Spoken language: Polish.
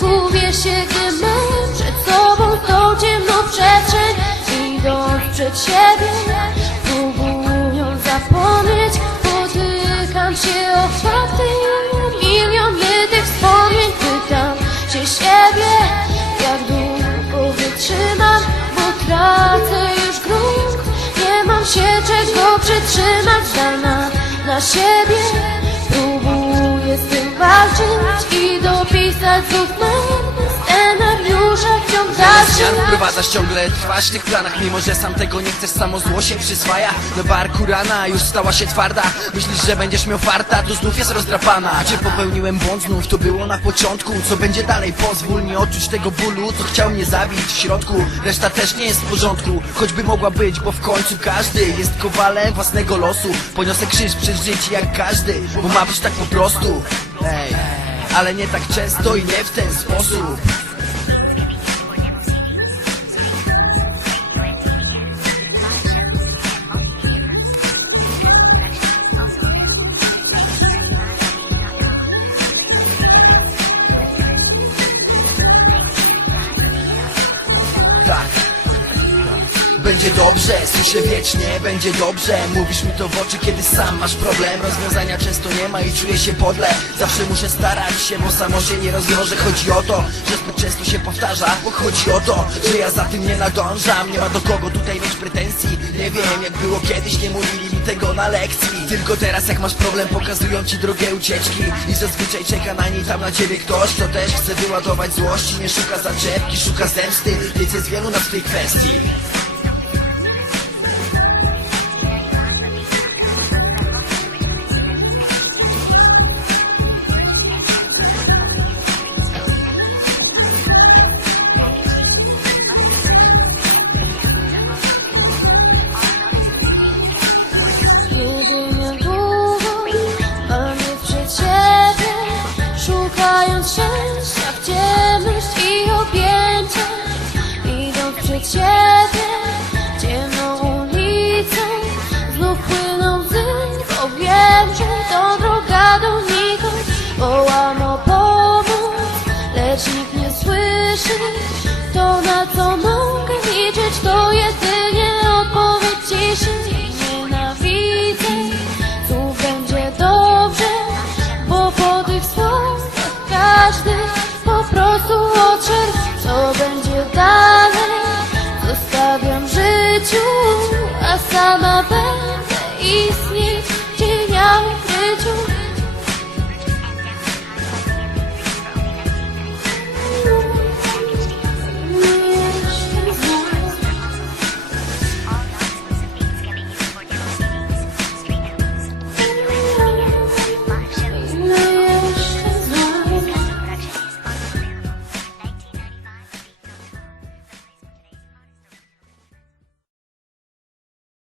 Gubię się, gdy mam przed sobą tą ciemną przestrzeń Idąc przed siebie, próbując zapomnieć. Potykam się o fakty milion mytych wspomnień. Pytam się siebie, jak długo wytrzymam Bo tracę już grunt, nie mam się czego przytrzymać Zdana na siebie, walczyć I dopisać znów marne scenariusze w ciąg Zamiast zmian dalszy wprowadzasz ciągle trwasz w tych planach Mimo, że sam tego nie chcesz, samo zło się przyswaja. Do barku rana już stała się twarda. Myślisz, że będziesz miał farta, to znów jest rozdrapana. Gdzie popełniłem błąd znów, to było na początku. Co będzie dalej, pozwól mi odczuć tego bólu Co chciał mnie zabić w środku. Reszta też nie jest w porządku Choćby mogła być, bo w końcu każdy Jest kowalem własnego losu. Poniosę krzyż przez życie jak każdy Bo ma być tak po prostu Ej, ale nie tak często i nie w ten sposób. Tak Będzie dobrze, słyszę wiecznie, będzie dobrze. Mówisz mi to w oczy, kiedy sam masz problem. Rozwiązania często nie ma i czuję się podle. Zawsze muszę starać się, bo samo się nie rozwiąże. Chodzi o to, że zbyt często się powtarza Bo chodzi o to, że ja za tym nie nadążam. Nie ma do kogo tutaj mieć pretensji. Nie wiem, jak było kiedyś, nie mówili mi tego na lekcji. Tylko teraz jak masz problem, pokazują ci drogę ucieczki. I zazwyczaj czeka na niej tam na ciebie ktoś Kto też chce wyładować złości. Nie szuka zaczepki, szuka zemsty. Więc jest wielu nas w tej kwestii ciebie Ciemną ulicą znów płyną łzy Bo wiem, że to droga do nikąd. Wołam o pomoc, lecz nikt nie słyszy. 宝贝